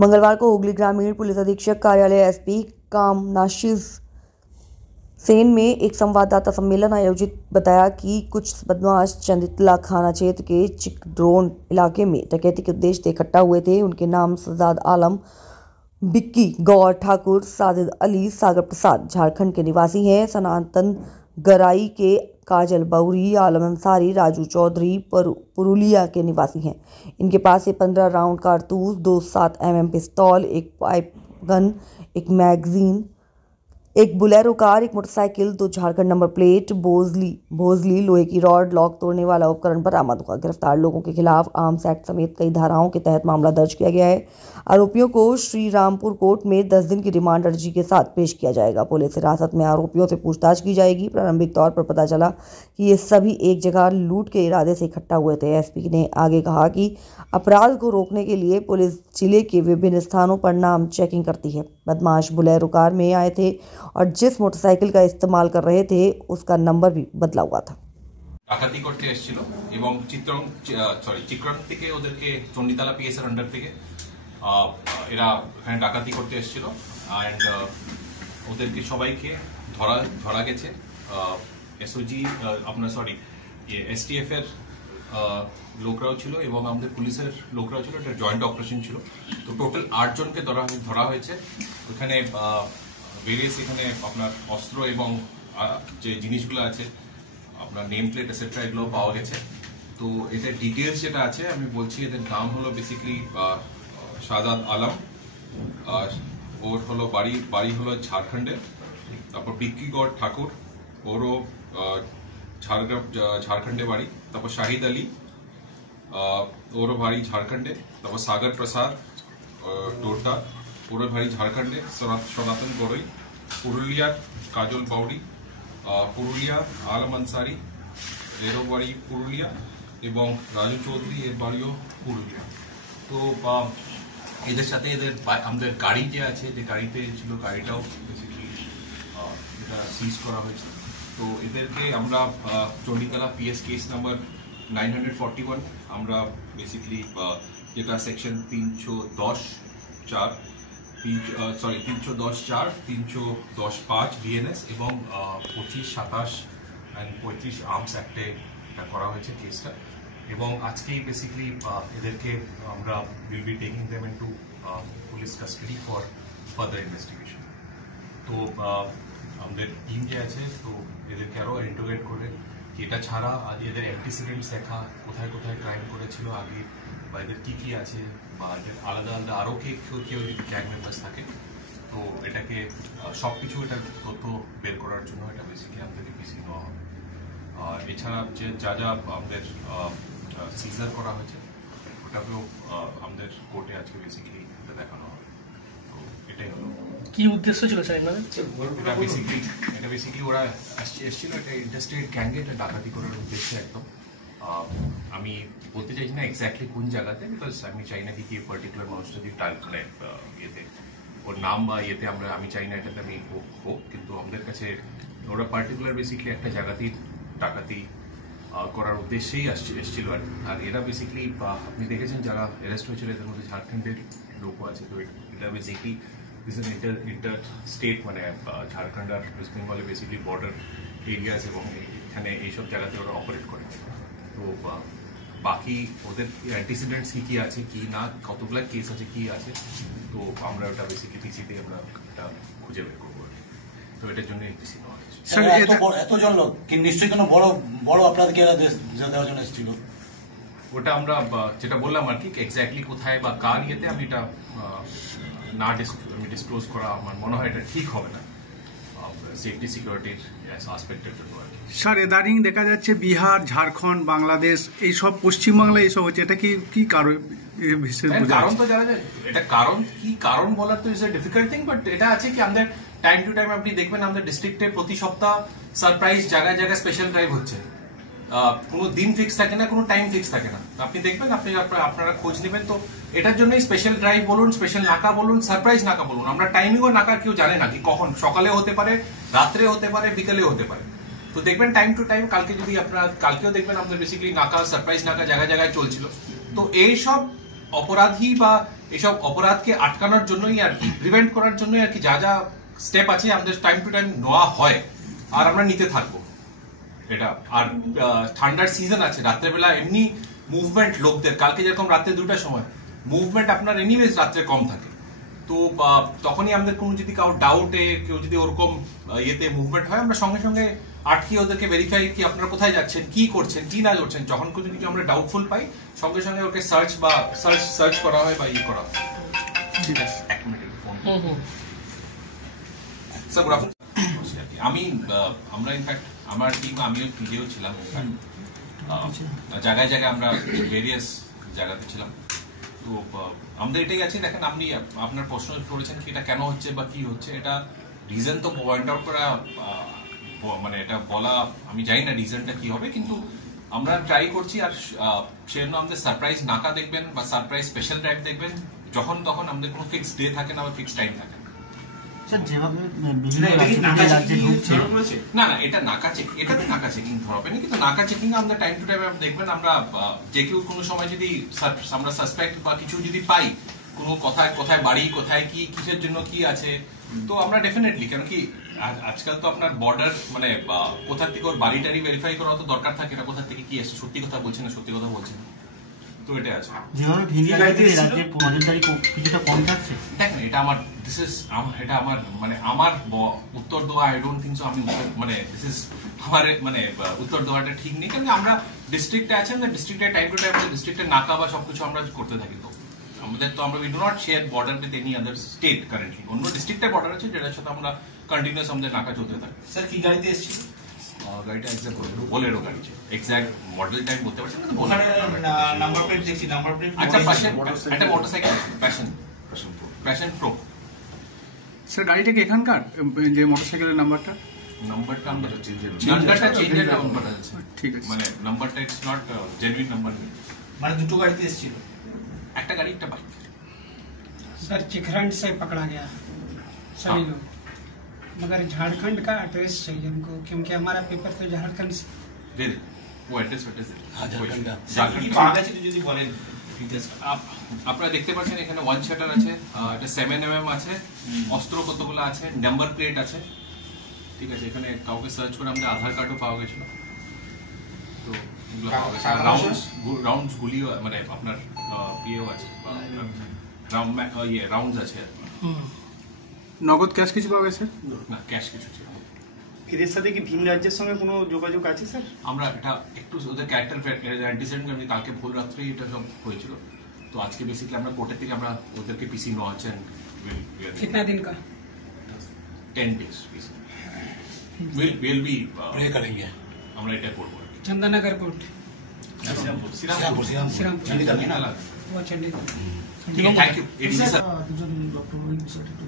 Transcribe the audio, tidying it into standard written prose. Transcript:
मंगलवार को हुगली ग्रामीण पुलिस अधीक्षक कार्यालय एसपी कामनाशिज सेन में एक संवाददाता सम्मेलन आयोजित बताया कि कुछ बदमाश चंदितला थाना क्षेत्र के चिकडोन इलाके में डकैती के उद्देश्य से इकट्ठा हुए थे। उनके नाम सजाद आलम, बिक्की गौर ठाकुर, साजिद अली, सागर प्रसाद झारखंड के निवासी हैं। सनातन गराई के काजल बउरी, आलम अंसारी, राजू चौधरी पुरुलिया के निवासी हैं। इनके पास से 15 राउंड कारतूस, 2 7mm पिस्तौल, एक पाइप गन, एक मैगजीन, एक बुलेरो कार, एक motorcycle, 2 Jharkhand number plate, Bhojali, लोहे की रॉड, लॉक तोड़ने वाला उपकरण बरामद हुआ। गिरफ्तार लोगों के खिलाफ आर्म्स एक्ट समेत कई धाराओं के तहत मामला दर्ज किया गया है। आरोपियों को श्री रामपुर कोर्ट में 10 दिन की रिमांड अर्जी के साथ पेश किया जाएगा। पुलिस हिरासत में आरोपियों से पूछताछ की जाएगी। प्रारंभिक तौर पर पता चला कि ये सभी एक जगह लूट के इरादे से इकट्ठा हुए थे। एसपी ने आगे कहा कि अपराध को रोकने के लिए पुलिस जिले के विभिन्न स्थानों पर नाम चेकिंग करती है। बदमाश बुलेरो कार में आए थे और जिस मोटरसाइकिल का इस्तेमाल कर रहे थे उसका नंबर भी बदला हुआ था। ডাকাতি করতে এসেছিল এবং চিত্রং থেকে ওদেরকে চণ্ডীতলা পিএসের আন্ডার থেকে এরা এখানে ডাকাতি করতে এসেছিল এন্ড ওদেরকে সবাইকে ধরা গেছে। এসওজি আপনার এসটিএফ এর লোকরাও ছিল এবং আমাদের পুলিশের লোকরাও ছিল। এটা জয়েন্ট অপারেশন ছিল। তো টোটাল 8 জনকে ধরা হয়েছে। ওখানে ভেরিয়াস এখানে আপনার অস্ত্র এবং যে জিনিসগুলো আছে আপনার নেম প্লেট এটসেট্রা এগুলো পাওয়া গেছে। তো এদের ডিটেলস যেটা আছে আমি বলছি। এদের নাম হলো বেসিক্যালি সাজাদ আলম, ওর হলো বাড়ি হলো ঝাড়খণ্ডে। তারপর বিক্কি গড় ঠাকুর, ওরও ঝাড়খণ্ডে বাড়ি। তারপর শাহিদ আলী, ওরও বাড়ি ঝাড়খণ্ডে। তারপর সাগর প্রসাদ টোটা, ওরও বাড়ি ঝাড়খণ্ডে। সনাতন গড়ই পুরুলিয়ার, কাজল বাউরি পুরুলিয়া, আলম আনসারি এরও বাড়ি পুরুলিয়া এবং রাজু চৌধুরী এর বাড়িও পুরুলিয়া। তো এদের সাথে আমাদের গাড়ি যে আছে, যে গাড়িতে ছিল গাড়িটাও বেসিক্যালি এটা সিজ করা হয়েছে। তো এদেরকে আমরা চণ্ডীতলা পিএস কেস নাম্বার 941 আমরা বেসিক্যালি যেটা সেকশন 310(4) 310(4) বিএনএস এবং 25, 27 and 35 আর্মস অ্যাক্টে এটা করা হয়েছে কেসটা। এবং আজকেই বেসিক্যালি এদেরকে আমরা will be taking them into police custody for further investigation. তো আমাদের টিম যে আছে তো এদেরকে আরও ইন্টারোগেট করে এটা ছাড়া এদের অ্যান্টিসিডেন্টস দেখা, কোথায় কোথায় ক্রাইম করেছিল আগে, বা এদের কি আছে, বা এদের আলাদা আলাদা আরও কেউ যদি গ্যাং মেম্বার্স থাকে তো এটাকে সবকিছু এটা তথ্য বের করার জন্য এটা বেসিক্যালি আমাদেরকে পিসি নেওয়া হবে। এছাড়া যে যা আমাদের সিজার করা হয়েছে ওটাকেও আমাদের কোর্টে আজকে বেসিক্যালি এটা দেখানো হবে। তো এটাই হলো। কি উদ্দেশ্য ছিল স্যার? এটা বেসিক্যালি ওরা এসেছিল একটা ইন্টারস্টেট গ্যাংগে এটা ডাকাতি করার উদ্দেশ্যে একদম। আমি বলতে চাইছি না এক্স্যাক্টলি কোন জায়গাতে, বিকজ আমি চাই না কি পার্টিকুলার মানুষটা যদি মানে ইয়েতে ওর নাম বা ইয়েতে আমি চাই না এটাতে আমি হোক, কিন্তু আমাদের কাছে ওরা পার্টিকুলার বেসিক্যালি একটা জায়গাতেই ডাকাতি করার উদ্দেশ্যেই এসেছিল। আর এরা বেসিক্যালি আপনি দেখেছেন যারা অ্যারেস্ট হয়েছিল এদের মধ্যে ঝাড়খণ্ডের লোকও আছে। তো এটা বেসিক্যালি ইন্টার স্টেট মানে ঝাড়খণ্ড আর ওয়েস্ট বেঙ্গলে বেসিক্যালি বর্ডার এরিয়াস এবং এখানে এইসব জায়গাতে ওরা অপারেট করে। তো বাকি ওদের অ্যান্টিসিডেন্টস কি আছে, কি না, কতগুলো কেস আছে, কি আছে, তো আমরা ওটা বেসিক্যালি পিসিতে আমরা এটা খুঁজে বের করবো। তো এটার জন্য পিসি নেওয়া হয়েছে। এতজন লোক কি নিশ্চয়ই কোনো বড় আপনাদেরকে দেওয়ার জন্য এসেছিল? ওটা আমরা যেটা বললাম আর কি এক্স্যাক্টলি কোথায় বা কার ইয়েতে আমি এটা না ডিসক্লোজ করা আমার মনে হয় এটা ঠিক হবে না সেফটি সিকিউরিটির আসপেক্টের জন্য। স্যার ইদানিং দেখা যাচ্ছে বিহার, ঝাড়খণ্ড, বাংলাদেশ এইসব পশ্চিমবাংলায় এইসব হচ্ছে, এটা কি কারণ? কারণ তো জানা যায়, এটা কারণ বলার তো is a difficult thing, but এটা আছে কি আমাদের টাইম টু টাইম আপনি দেখবেন আমাদের ডিস্ট্রিক্টে প্রতি সপ্তাহ সারপ্রাইজ জায়গায় জায়গায় স্পেশাল ড্রাইভ হচ্ছে। কোনো দিন ফিক্স থাকে না, কোনো টাইম ফিক্স থাকে না। আপনি দেখবেন, আপনারা খোঁজ নেবেন। তো এটার জন্যই স্পেশাল ড্রাইভ বলুন, স্পেশাল নাকা বলুন, সারপ্রাইজ নাকা বলুন। আমরা টাইমিংও নাকা কেউ জানে না কি কখন, সকালে হতে পারে, রাত্রে হতে পারে, বিকেলে হতে পারে। তো দেখবেন টাইম টু টাইম, কালকেও দেখবেন আমাদের বেসিক্যালি নাকা, সারপ্রাইজ নাকা জায়গায় জায়গায় চলছিল। তো এইসব অপরাধী বা এইসব অপরাধকে আটকানোর জন্যই আর কি, প্রিভেন্ট করার জন্যই আর কি যা যা স্টেপ আছে আমাদের টাইম টু টাইম নেওয়া হয় আর আমরা নিতে থাকবো এটা। আর ঠান্ডার সিজন আছে, রাত্রেবেলা এমনি মুভমেন্ট লোকদের, কালকে যেরকম রাত্রে 2টার সময় মুভমেন্ট আপনার এনিওয়েজ রাত্রে কম থাকে, তো তখনই আমাদের কোনো যদি কারো ডাউটে কেউ যদি ওরকম ইয়েতে মুভমেন্ট হয় আমরা সঙ্গে সঙ্গে আটকে ওদেরকে ভেরিফাই কি আপনারা কোথায় যাচ্ছেন, কি করছেন, কি না করছেন, যখন যদি আমরা ডাউটফুল পাই সঙ্গে সঙ্গে ওকে সার্চ করা হয় বা ইয়ে করা হয়। ঠিক আছে। এক minute phone sir, good afternoon. আমরা ইনফ্যাক্ট আমার টিম, আমিও নিজেও ছিলাম জায়গায় জায়গায়, আমরা ভেরিয়াস জায়গাতে ছিলাম। তো আমাদের এটাই আছে, দেখেন আপনি আপনার প্রশ্ন করেছেন কি এটা কেন হচ্ছে বা কি হচ্ছে, এটা রিজন তো পয়েন্ট আউট করা মানে এটা বলা আমি জানি না রিজনটা কি হবে, কিন্তু আমরা ট্রাই করছি। আর সেজন্য আমাদের সারপ্রাইজ নাকা দেখবেন বা সারপ্রাইজ স্পেশাল ড্রাইভ দেখবেন, যখন তখন আমাদের কোনো ফিক্সড ডে থাকে না বা ফিক্সড টাইম থাকে না। যেভাবে বিভিন্ন রাজ্যে ঢুকছে, না না, এটা নাকা চেক, এটাতে নাকা চেকিং ধরবে না, কিন্তু নাকা চেকিং আমাদের টাইম টু টাইম দেখবেন আমরা যে কেউ কোনো সময় যদি আমরা সাসপেক্ট বা কিছু যদি পাই, কোনো কোথায় কোথায় বাড়ি, কোথায় কি, কিসের জন্য কি আছে, তো আমরা ডেফিনেটলি, কেন কি আজকাল তো আপনার বর্ডার মানে কোথা থেকে ওর বাড়ি টাড়ি ভেরিফাই করা তো দরকার থাকে না, কোথা থেকে কি আসছে, সত্যি কথা বলছে না সত্যি কথা বলছে না, তো এটা আছে। যেভাবে ভিন্ন রাজ্যে নজরদারি কিছুটা কম থাকছে, দেখেন এটা আমার এটা আমার মানে আমার উত্তর দেওয়া, আই ডোন্ট থিঙ্ক সো আমি মানে দিস ইজ আমার মানে উত্তর দেওয়াটা ঠিক নেই, কারণ আমরা ডিস্ট্রিক্টে আছেন, ডিস্ট্রিক্টে টাইম টু টাইম ডিস্ট্রিক্টের নাকা বা সবকিছু আমরা করতে থাকি। তো আমাদের তো আমরা we do not share border with any other state currently, অন্য ডিস্ট্রিক্টের বর্ডার আছে যেটার সাথে আমরা কন্টিনিউয়াস আমাদের নাকা চলতে থাকি। স্যার কি গাড়িতে এসেছিল? গাড়িটা এক্সাক্ট বোলেরো গাড়ি, এক্সাক্ট মডেল টাইম বলতে পারছেন না, ওখানে নাম্বার প্লেট দেখছি, নাম্বার প্লেট আচ্ছা পাশে একটা মোটরসাইকেল প্যাশন প্রো। স্যার গাড়িটা কি এখানকার, যে মোটরসাইকেলের নাম্বারটা? নাম্বারটা আমরা চেঞ্জের নাম্বার আছে, ঠিক আছে। মানে নাম্বারটা ইটস নট জেনুইন নাম্বার, মানে দুটো গাড়িতে এসেছিল, একটা গাড়ি একটা বাইক। सर चिखरंड से पकड़ा गया सभी लोग, मगर झारखंड का एड्रेस चाहिए हमको, क्योंकि हमारा पेपर तो झारखंड से। দে দে ও অ্যাড্রেস কি পাওয়া গেছে যদি বলেন ডিটেইলস। আপনারা দেখতে পাচ্ছেন এখানে ওয়ান শাটার আছে, এটা 7mm আছে, অস্ত্র কতগুলো আছে, নাম্বার প্লেট আছে, ঠিক আছে। এখানে কাউকে সার্চ করে আমাদের আধার কার্ডও পাওয়া গেছিল, তো এগুলো পাওয়া গেছে। রাউন্ডস গুলিও মানে আপনার ইয়েও আছে, রাউন্ডস আছে, নগদ ক্যাশ কিছু পাওয়া গেছে? না ক্যাশ কিছু ছিল। এদের সাথে কি ভিন রাজ্যের সঙ্গে কোনো যোগাযোগ আছে স্যার? আমরা এটা একটু ওদের ক্যারেক্টার অ্যান্টিসিডেন্ট, আমি কালকে ভোর রাত্রেই এটা সব হয়েছিল, তো আজকে বেসিক্যালি আমরা কোর্টের থেকে আমরা ওদেরকে পিসি নেওয়া হচ্ছে। कितना दिन का? 10 days we'll be প্রে করেंगे, আমরা এটা করবো। चंदनगर कोर्ट, শ্রীরামপুর श्रीरामपुर, চন্ডিকা वो चंडीगढ़। Thank you. দুজন ডক্টর ওই বিষয়টা একটু